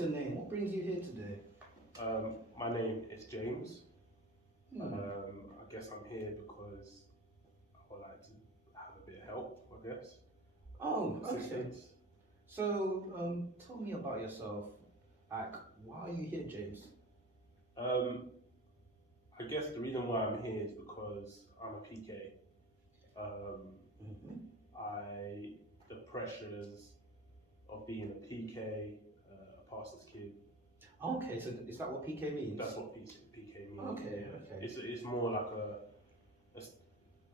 your name? What brings you here today? My name is James. Hmm. I guess I'm here because I would like to have a bit of help, I guess. Oh, okay. Assistance. So, tell me about yourself. Like, why are you here, James? I guess the reason why I'm here is because I'm a PK. Hmm. The pressures of being a PK, a pastor's kid. Okay, so is that what PK means? That's what PK means. Okay, yeah. okay. It's more like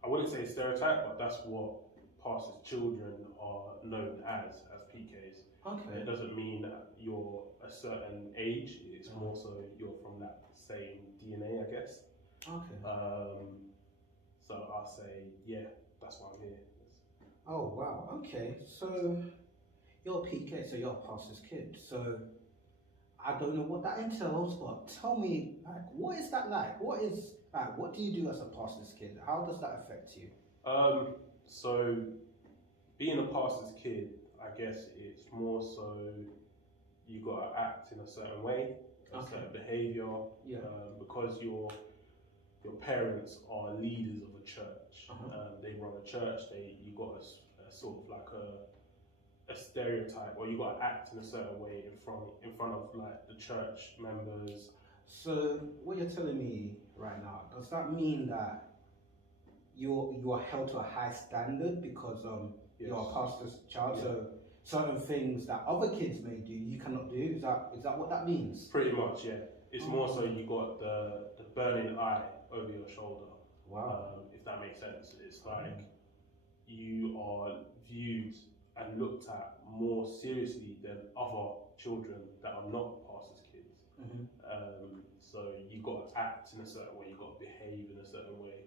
I wouldn't say stereotype, but that's what pastors' children are known as PKs. Okay. It doesn't mean that you're a certain age. It's more so you're from that same DNA, I guess. Okay. So I'll say, yeah, that's why I'm here. Oh, wow. Okay. So, you're a PK, so you're a pastor's kid. So, I don't know what that entails, but tell me, like, what is that like? What do you do as a pastor's kid? How does that affect you? So being a pastor's kid, I guess it's more so you got to act in a certain way, a certain behaviour, Yeah. because your parents are leaders of a church. They run a church. You got a sort of like a stereotype, or you got to act in a certain way in front of like the church members. So what you're telling me right now, does that mean that you are held to a high standard because Yes. you're a pastor's child? Yeah. So certain things that other kids may do, you cannot do. Is that what that means? Pretty much, yeah. It's more so you got the burning eye over your shoulder. Wow. If that makes sense. It's like you are viewed and looked at more seriously than other children that are not pastors' kids. So you got to act in a certain way, you got to behave in a certain way,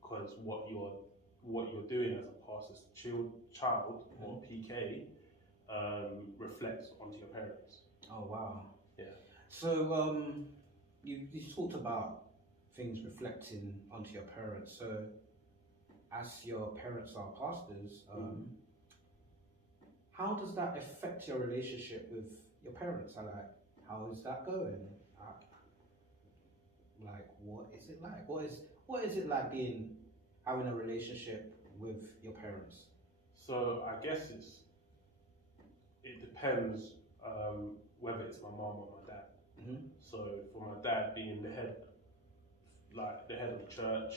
because what you're doing as a pastor's child or PK reflects onto your parents. Oh wow. Yeah. So you talked about things reflecting onto your parents. So as your parents are pastors, how does that affect your relationship with your parents? How is that going? Like, what is it like? What is it like having a relationship with your parents? So I guess it depends whether it's my mom or my dad. So for my dad being the head of the church,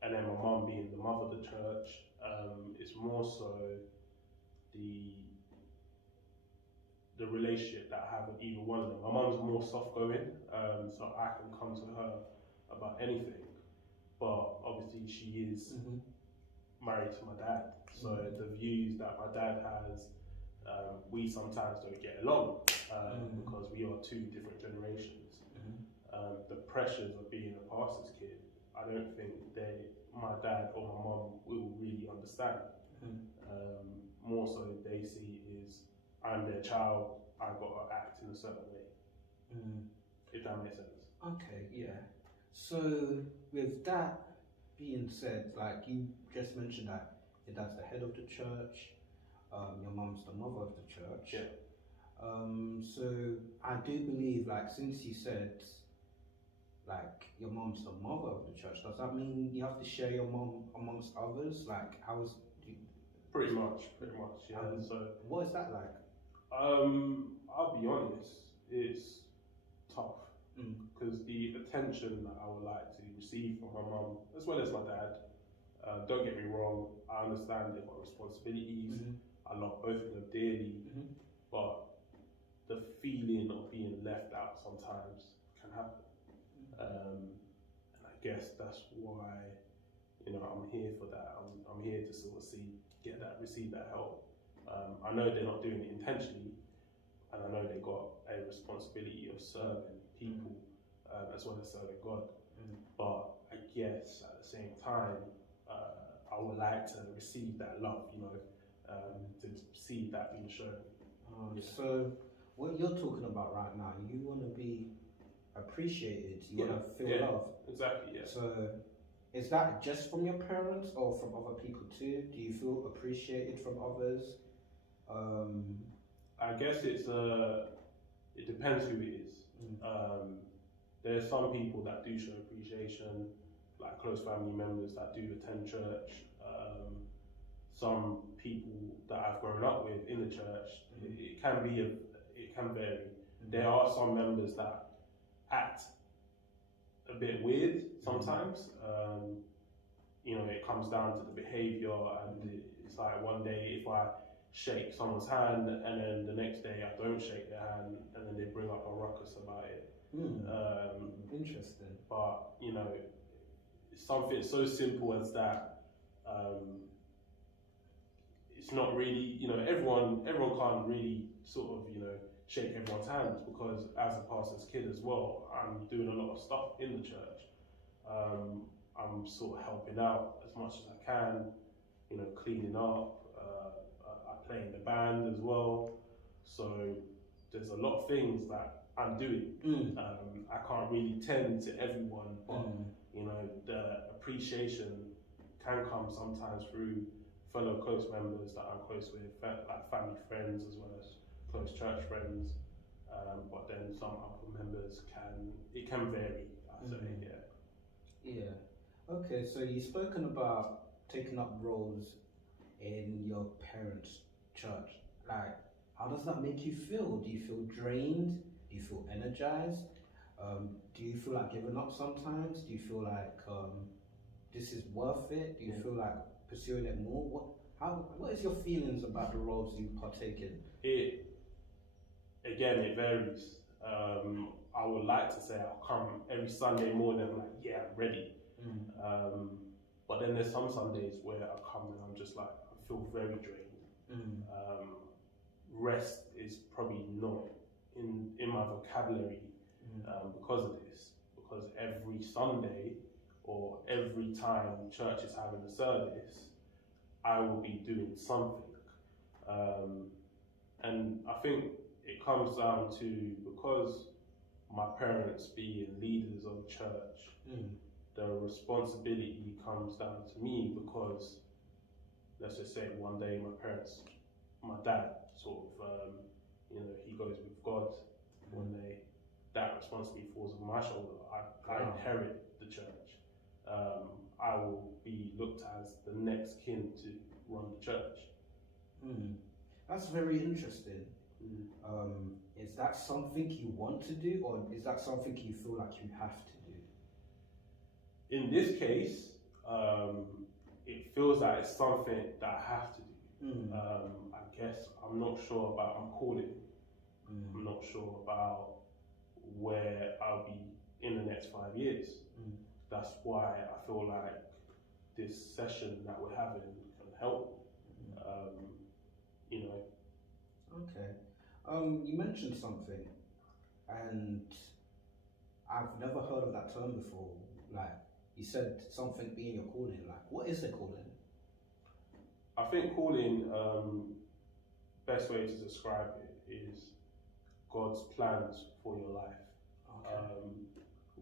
and then my mom being the mother of the church, it's more so the relationship that I have with either one of them. My mom's more soft going, so I can come to her about anything. But obviously she is married to my dad, so the views that my dad has, we sometimes don't get along because we are two different generations. The pressures of being a pastor's kid, I don't think my dad or my mom will really understand. More so they see is I'm their child, I've got to act in a certain way. If that makes sense. Okay, yeah. So with that being said, like you just mentioned that your dad's the head of the church, your mum's the mother of the church. Yeah. So I do believe, like, since you said like your mom's the mother of the church, does that mean you have to share your mom amongst others? Like, Pretty much, yeah. So what is that like? I'll be honest, it's tough because the attention that I would like to receive from my mum as well as my dad. Don't get me wrong, I understand they've got responsibilities. I love both of them dearly, but the feeling of being left out sometimes can happen. And I guess that's why I'm here for that. I'm here to sort of receive that help. I know they're not doing it intentionally, and I know they got a responsibility of serving people as well as serving God. But I guess at the same time, I would like to receive that love, to see that being shown. So what you're talking about right now, you want to be appreciated, you want to feel love. Exactly, yeah. So is that just from your parents or from other people too? Do you feel appreciated from others? I guess it depends who it is. There's some people that do show appreciation, like close family members that do attend church. Some people that I've grown up with in the church, it can vary. There are some members that act a bit weird sometimes. It comes down to the behaviour, and it's like one day if I shake someone's hand and then the next day I don't shake their hand and then they bring up a ruckus about it. Interesting. But something so simple as that, it's not really, everyone can't really sort of, shake everyone's hands, because as a pastor's kid as well, I'm doing a lot of stuff in the church. I'm sort of helping out as much as I can, cleaning up. I play in the band as well. So there's a lot of things that I'm doing. I can't really tend to everyone, but the appreciation can come sometimes through fellow close members that I'm close with, like family friends as well as close church friends. But then some other members it can vary, I'd say, Yeah. Okay, so you've spoken about taking up roles in your parents' church. Like, how does that make you feel? Do you feel drained? Do you feel energized? Do you feel like giving up sometimes? Do you feel like this is worth it? Do you feel like pursuing it more? What is your feelings about the roles you partake in? It varies. I would like to say I'll come every Sunday morning, I'm like, yeah, I'm ready. But then there's some Sundays where I come and I'm just like, I feel very drained. Rest is probably not in my vocabulary because of this. Because every Sunday or every time church is having a service, I will be doing something. And I think it comes down to, because my parents being leaders of church, the responsibility comes down to me, because let's just say one day my dad sort of, he goes with God one day, that responsibility falls on my shoulder. I inherit the church. I will be looked as the next kin to run the church. That's very interesting. Is that something you want to do, or is that something you feel like you have to do? In this case, it feels like it's something that I have to do. I guess I'm not sure about my calling. I'm not sure about where I'll be in the next 5 years. That's why I feel like this session that we're having can help. Okay. You mentioned something, and I've never heard of that term before. Like, you said something being your calling. Like, what is the calling? I think calling, best way to describe it is God's plans for your life. Okay.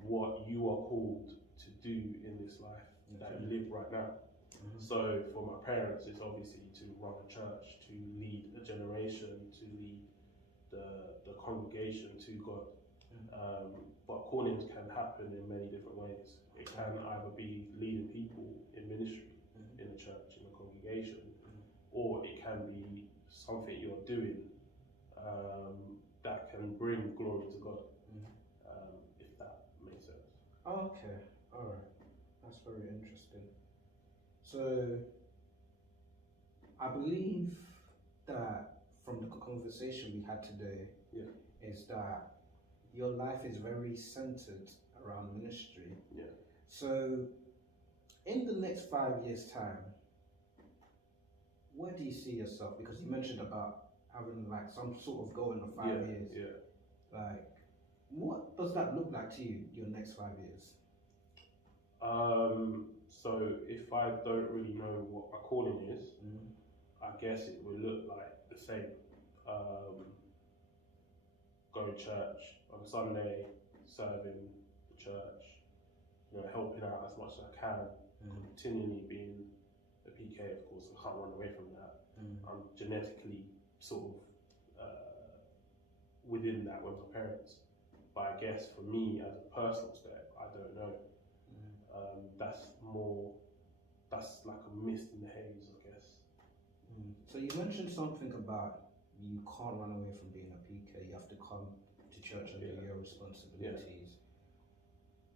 What you are called to do in this life that you live right now. So for my parents, it's obviously to run a church, to lead a generation, to lead the congregation to God. But callings can happen in many different ways. It can either be leading people in ministry, in a church, in a congregation, or it can be something you're doing that can bring glory to God, if that makes sense. Okay, alright. That's very interesting. So, I believe that from the conversation we had today, is that your life is very centered around ministry. So, in the next 5 years' time, where do you see yourself? Because you mentioned about having like some sort of goal in the 5 years. Like, what does that look like to you, your next 5 years? So if I don't really know what my calling is, I guess it will look like the same. Go to church on Sunday, serving the church, helping out as much as I can, continually being a PK, of course, I can't run away from that. I'm genetically sort of within that with my parents. But I guess for me, as a personal step, I don't know. That's like a mist in the haze, I guess. So you mentioned something about you can't run away from being a PK. You have to come to church and do your responsibilities.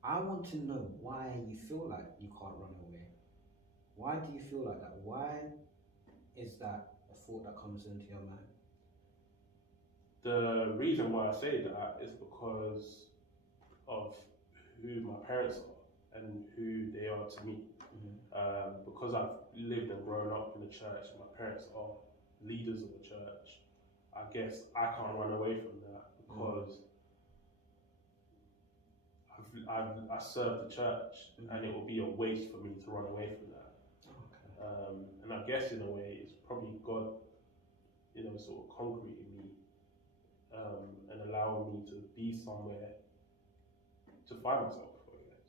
I want to know why you feel like you can't run away. Why do you feel like that? Why is that a thought that comes into your mind? The reason why I say that is because of who my parents are and who they are to me. Because I've lived and grown up in the church, and my parents are leaders of the church, I guess I can't run away from that because I serve the church, and it will be a waste for me to run away from that. And I guess in a way, it's probably God, sort of concreting me and allowing me to be somewhere to find myself, I guess.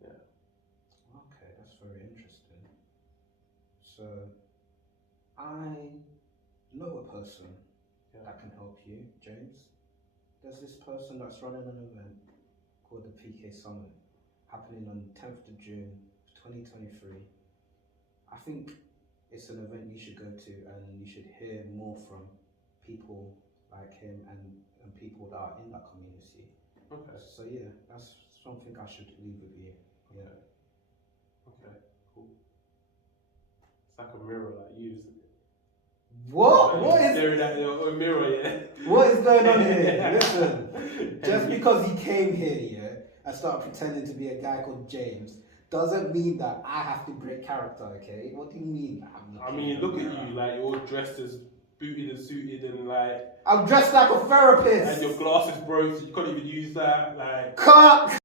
Yeah. Okay, that's very interesting. So, I know a person that can help you, James. There's this person that's running an event called the PK Summit, happening on 10th of June 2023. I think it's an event you should go to, and you should hear more from people like him and people that are in that community. Okay. So yeah, that's something I should leave with you. Yeah. Okay, cool. It's like a mirror like you, isn't it? What? Like What is? staring at your mirror, yeah. What is going on here? Listen, just because he came here, and started pretending to be a guy called James, doesn't mean that I have to break character. Okay? What do you mean? I mean, look at you, like you're all dressed as booted and suited, and like I'm dressed like a therapist. and your glasses broke, so you can't even use that. Like Cut.